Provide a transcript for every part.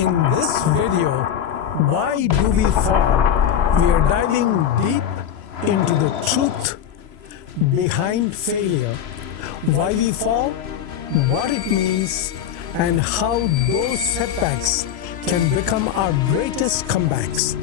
In this video, Why Do We Fall? We are diving deep into the truth behind failure, why we fall, what it means, and how those setbacks can become our greatest comebacks.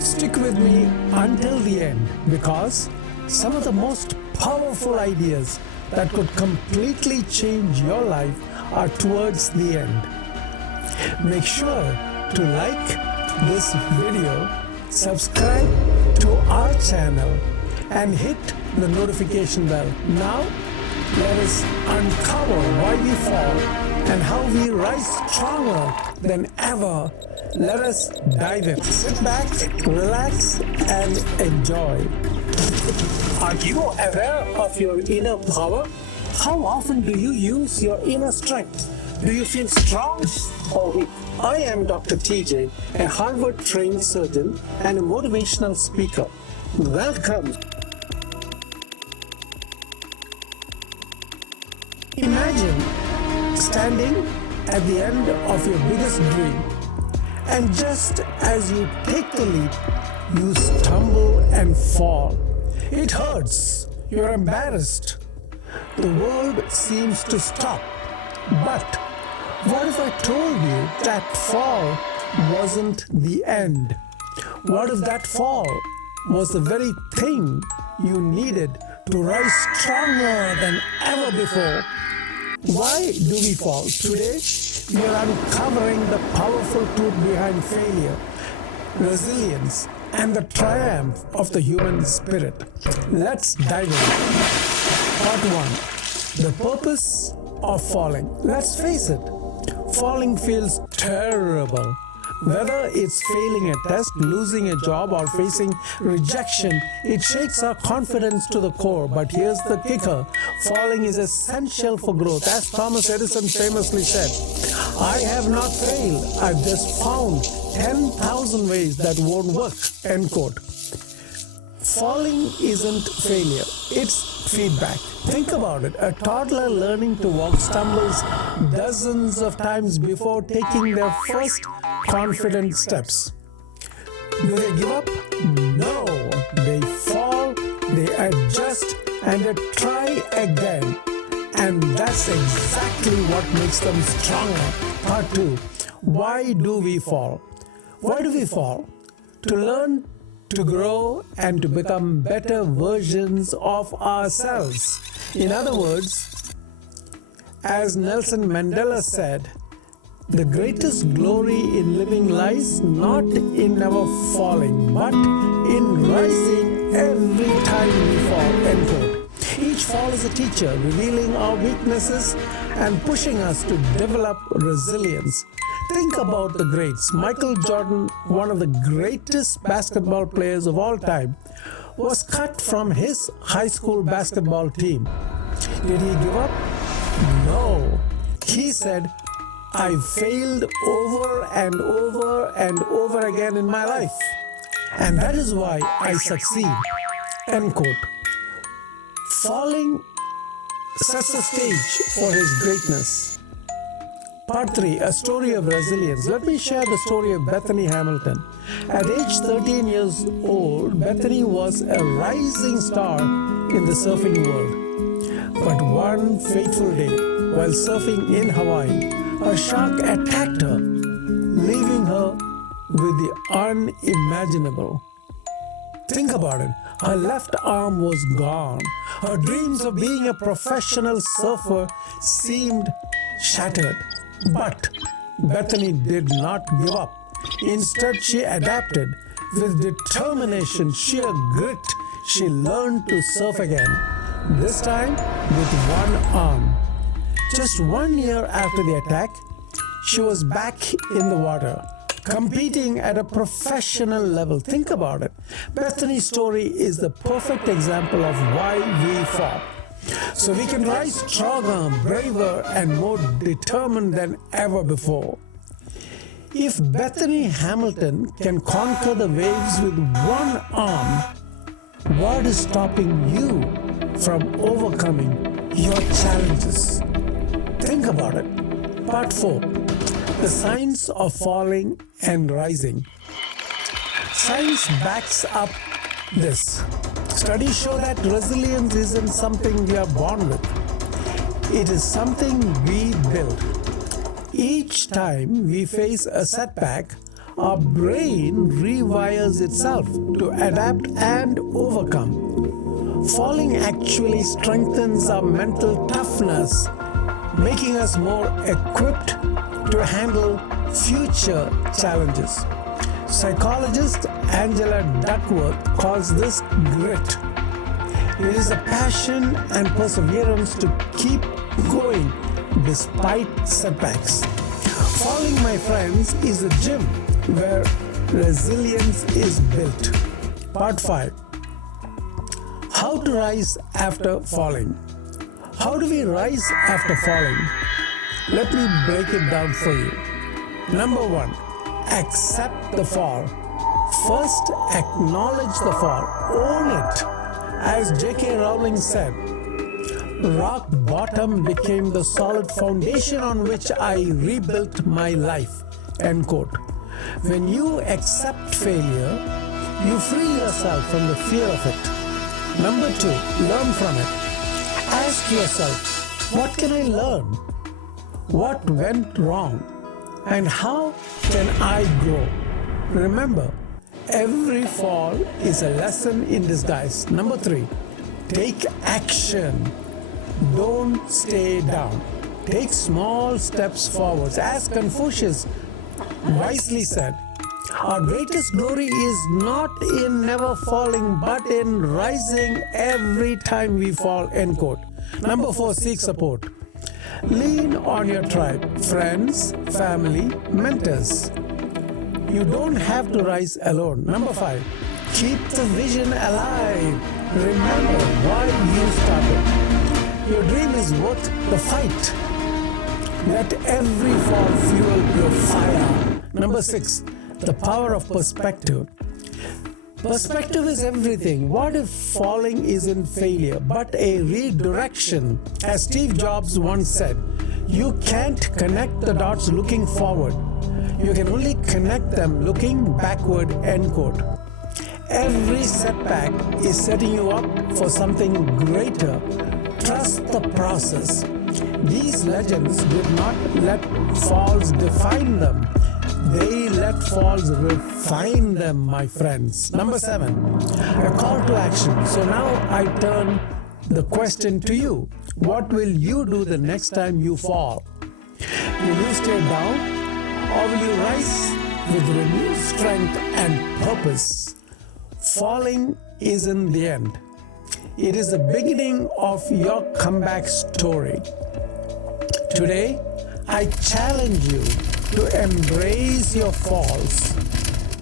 Stick with me until the end because some of the most powerful ideas that could completely change your life are towards the end. Make sure to like this video, subscribe to our channel, and hit the notification bell. Now, let us uncover why we fall and how we rise stronger than ever. Let us dive in. Sit back, relax, and enjoy. Are you aware of your inner power? How often do you use your inner strength? Do you feel strong or weak? I am Dr. TJ, a Harvard-trained surgeon and a motivational speaker. Welcome. Imagine standing at the end of your biggest dream, and just as you take the leap, you stumble and fall. It hurts. You're embarrassed. The world seems to stop. But what if I told you that fall wasn't the end? What if that fall was the very thing you needed to rise stronger than ever before? Why do we fall? Today, we are uncovering the powerful truth behind failure, resilience, and the triumph of the human spirit. Let's dive in. Part 1. The purpose of falling. Let's face it, falling feels terrible. Whether it's failing a test, losing a job, or facing rejection, it shakes our confidence to the core. But here's the kicker. Falling is essential for growth. As Thomas Edison famously said, I have not failed. I've just found 10,000 ways that won't work. End quote. Falling isn't failure. It's feedback. Think about it. A toddler learning to walk stumbles dozens of times before taking their first confident steps. Do they give up? No. They fall, they adjust, and they try again. And that's exactly what makes them stronger. Part 2. Why do we fall? Why do we fall? To learn, to grow, and to become better versions of ourselves. In other words, as Nelson Mandela said, the greatest glory in living lies not in never falling, but in rising every time we fall. End quote. Each fall is a teacher, revealing our weaknesses and pushing us to develop resilience. Think about the greats. Michael Jordan, one of the greatest basketball players of all time, was cut from his high school basketball team. Did he give up? No. He said, I failed over and over and over again in my life, and that is why I succeed. End quote. Falling sets the stage for his greatness. Part 3, a story of resilience. Let me share the story of Bethany Hamilton. At age 13 years old, Bethany was a rising star in the surfing world. But one fateful day, while surfing in Hawaii, a shark attacked her, leaving her with the unimaginable. Think about it. Her left arm was gone. Her dreams of being a professional surfer seemed shattered. But Bethany did not give up. Instead, she adapted. With determination, sheer grit, she learned to surf again, this time with one arm. Just 1 year after the attack, she was back in the water, competing at a professional level. Think about it. Bethany's story is the perfect example of why we fall. So we can rise stronger, braver, and more determined than ever before. If Bethany Hamilton can conquer the waves with one arm, what is stopping you from overcoming your challenges? Think about it. Part 4. The science of falling and rising. Science backs up this. Studies show that resilience isn't something we are born with. It is something we build. Each time we face a setback, our brain rewires itself to adapt and overcome. Falling actually strengthens our mental toughness, making us more equipped to handle future challenges. Psychologist Angela Duckworth calls this grit. It is a passion and perseverance to keep going despite setbacks. Falling, my friends, is a gym where resilience is built. Part 5. How to rise after falling. How do we rise after falling? Let me break it down for you. Number 1, accept the fall. First, acknowledge the fall. Own it. As J.K. Rowling said, rock bottom became the solid foundation on which I rebuilt my life. End quote. When you accept failure, you free yourself from the fear of it. Number 2, learn from it. Ask yourself, what can I learn? What went wrong? And how can I grow? Remember, every fall is a lesson in disguise. Number 3, take action. Don't stay down. Take small steps forwards. As Confucius wisely said, our greatest glory is not in never falling, but in rising every time we fall. End quote. Number 4, seek support. Lean on your tribe, friends, family, mentors. You don't have to rise alone. Number 5, keep the vision alive. Remember why you started. Your dream is worth the fight. Let every fall fuel your fire. Number 6, the power of perspective. Perspective is everything. What if falling isn't failure, but a redirection? As Steve Jobs once said, you can't connect the dots looking forward. You can only connect them looking backward. End quote. Every setback is setting you up for something greater. Trust the process. These legends did not let falls define them. They let falls refine them, my friends. Number 7, a call to action. So now I turn the question to you. What will you do the next time you fall? Will you stay down, or will you rise with renewed strength and purpose? Falling isn't the end. It is the beginning of your comeback story. Today, I challenge you to embrace your falls.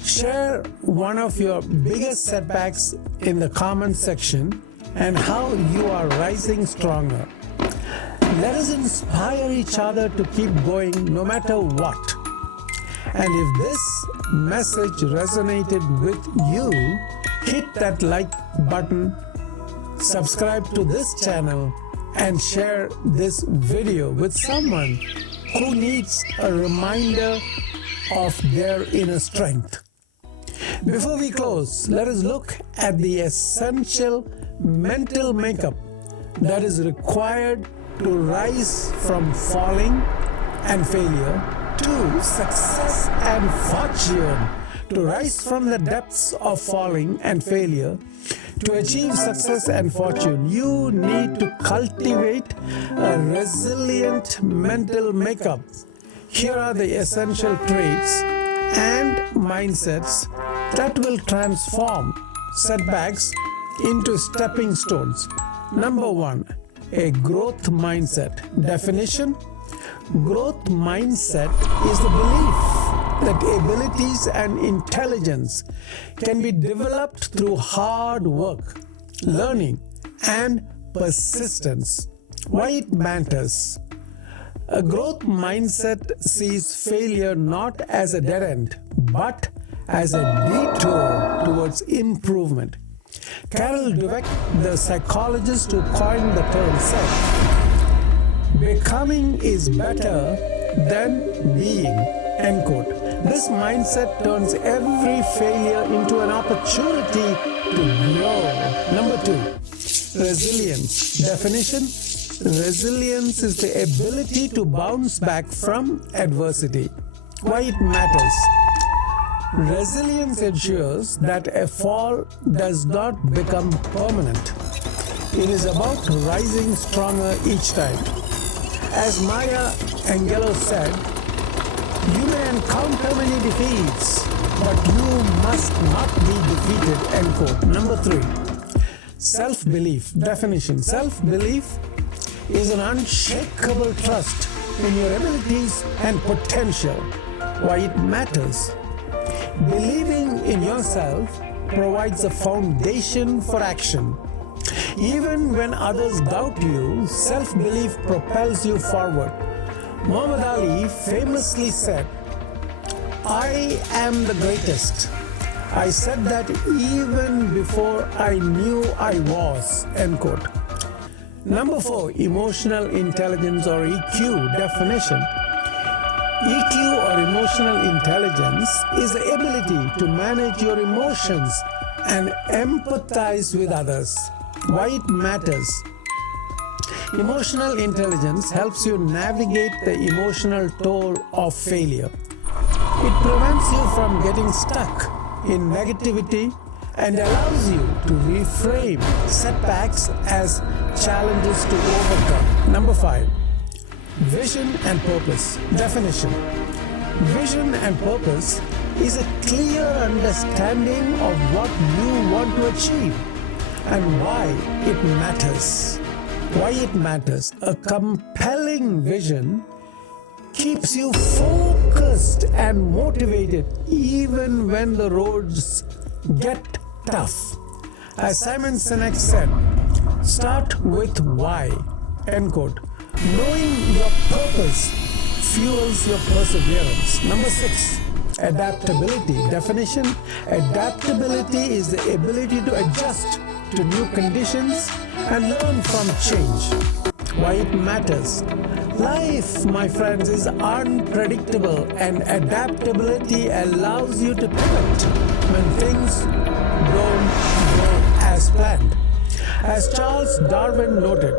Share one of your biggest setbacks in the comment section and how you are rising stronger. Let us inspire each other to keep going no matter what. And if this message resonated with you, hit that like button, subscribe to this channel, and share this video with someone who needs a reminder of their inner strength. Before we close, let us look at the essential mental makeup that is required to rise from falling and failure to success and fortune. To rise from the depths of falling and failure to achieve success and fortune, you need to cultivate a resilient mental makeup. Here are the essential traits and mindsets that will transform setbacks into stepping stones. Number 1, a growth mindset. Definition: growth mindset is the belief that abilities and intelligence can be developed through hard work, learning, and persistence. Why it matters? A growth mindset sees failure not as a dead end, but as a detour towards improvement. Carol Dweck, the psychologist who coined the term, said, "Becoming is better then being. End quote. This mindset turns every failure into an opportunity to grow. Number 2, resilience. Definition: resilience is the ability to bounce back from adversity. Why it matters? Resilience ensures that a fall does not become permanent. It is about rising stronger each time. As Maya Angelou said, you may encounter many defeats, but you must not be defeated. End quote. Number 3, self-belief. Definition: self-belief is an unshakable trust in your abilities and potential. Why it matters? Believing in yourself provides a foundation for action. Even when others doubt you, self-belief propels you forward. Muhammad Ali famously said, "I am the greatest. I said that even before I knew I was." End quote. Number 4, emotional intelligence or EQ. Definition: EQ or emotional intelligence is the ability to manage your emotions and empathize with others. Why it matters? Emotional intelligence helps you navigate the emotional toll of failure. It prevents you from getting stuck in negativity and allows you to reframe setbacks as challenges to overcome. Number 5, vision and purpose. Definition: vision and purpose is a clear understanding of what you want to achieve and why it matters. Why it matters? A compelling vision keeps you focused and motivated even when the roads get tough. As Simon Sinek said, start with why. End quote. Knowing your purpose fuels your perseverance. Number 6, adaptability. Definition: adaptability is the ability to adjust to new conditions and learn from change. Why it matters? Life, my friends, is unpredictable, and adaptability allows you to pivot when things don't go as planned. As Charles Darwin noted,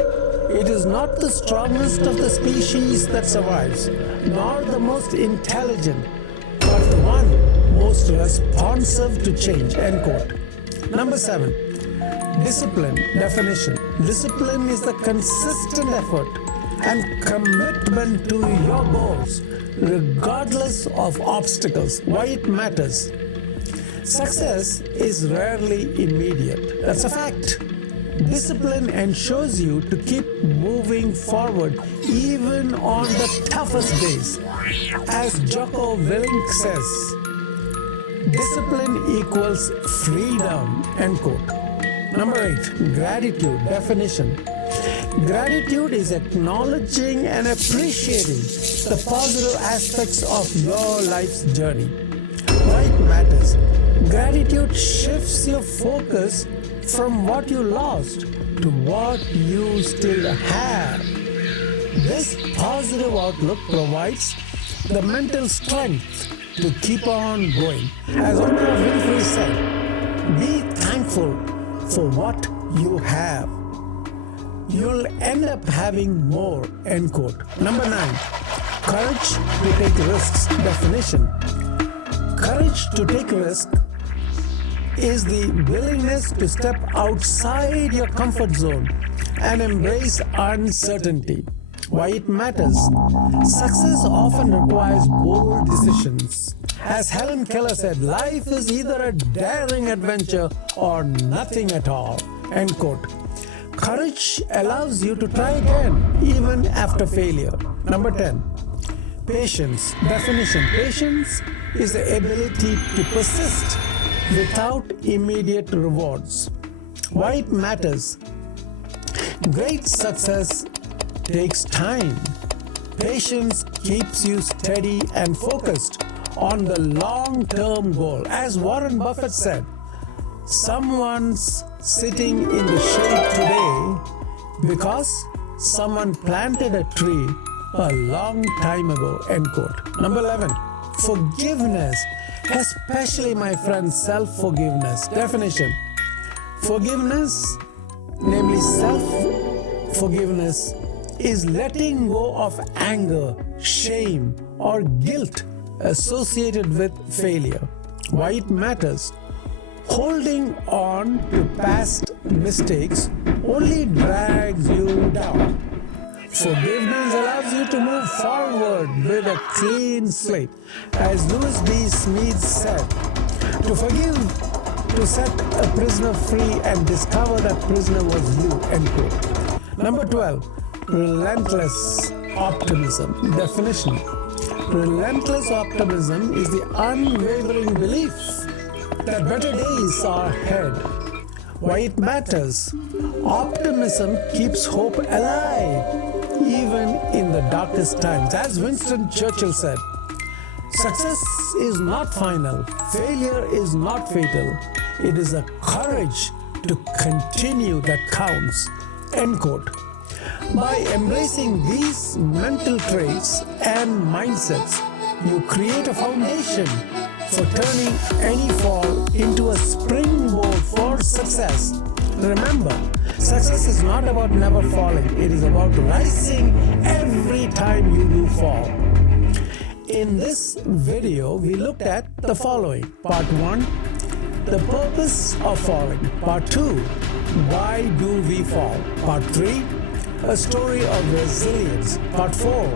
it is not the strongest of the species that survives, nor the most intelligent, but the one most responsive to change. End quote. Number 7, discipline. Definition: discipline is the consistent effort and commitment to your goals, regardless of obstacles. Why it matters? Success is rarely immediate. That's a fact. Discipline ensures you to keep moving forward even on the toughest days. As Jocko Willink says, discipline equals freedom. End quote. Number 8, gratitude. Definition: gratitude is acknowledging and appreciating the positive aspects of your life's journey. Why it matters? Gratitude shifts your focus from what you lost to what you still have. This positive outlook provides the mental strength to keep on going. As Oprah Winfrey said, be thankful for what you have. You'll end up having more. End quote. Number 9, courage to take risks. Definition: courage to take risks is the willingness to step outside your comfort zone and embrace uncertainty. Why it matters? Success often requires bold decisions. As Helen Keller said, life is either a daring adventure or nothing at all. End quote. Courage allows you to try again, even after failure. Number 10, patience. Definition: patience is the ability to persist without immediate rewards. Why it matters? Great success takes time. Patience keeps you steady and focused on the long-term goal. As Warren Buffett said, someone's sitting in the shade today because someone planted a tree a long time ago, end quote. Number 11, forgiveness, especially my friend, self-forgiveness. Definition: forgiveness, namely self-forgiveness, is letting go of anger, shame, or guilt associated with failure. Why it matters? Holding on to past mistakes only drags you down. Forgiveness allows you to move forward with a clean slate. As Lewis B. Smith said, to forgive, to set a prisoner free and discover that prisoner was you, end quote. Number 12, relentless optimism. Definition: relentless optimism is the unwavering belief that better days are ahead. Why it matters? Optimism keeps hope alive, even in the darkest times. As Winston Churchill said, success is not final, failure is not fatal. It is the courage to continue that counts, end quote. By embracing these mental traits and mindsets, you create a foundation for turning any fall into a springboard for success. Remember, success is not about never falling, it is about rising every time you do fall. In this video, we looked at the following. Part 1, the purpose of falling. Part 2, why do we fall? Part 3, a story of resilience. Part 4,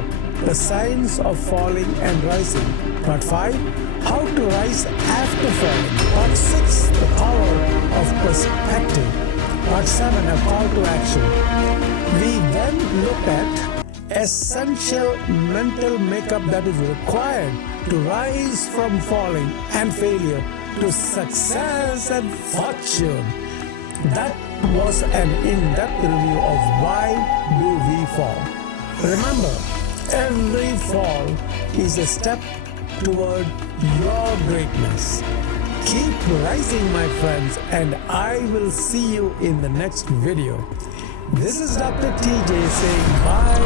the signs of falling and rising. Part 5, how to rise after falling. Part 6, the power of perspective. Part 7, a call to action. We then looked at essential mental makeup that is required to rise from falling and failure to success and fortune. That was an in-depth review of why do we fall. Remember, every fall is a step toward your greatness. Keep rising, my friends, and I will see you in the next video. This is Dr. TJ saying bye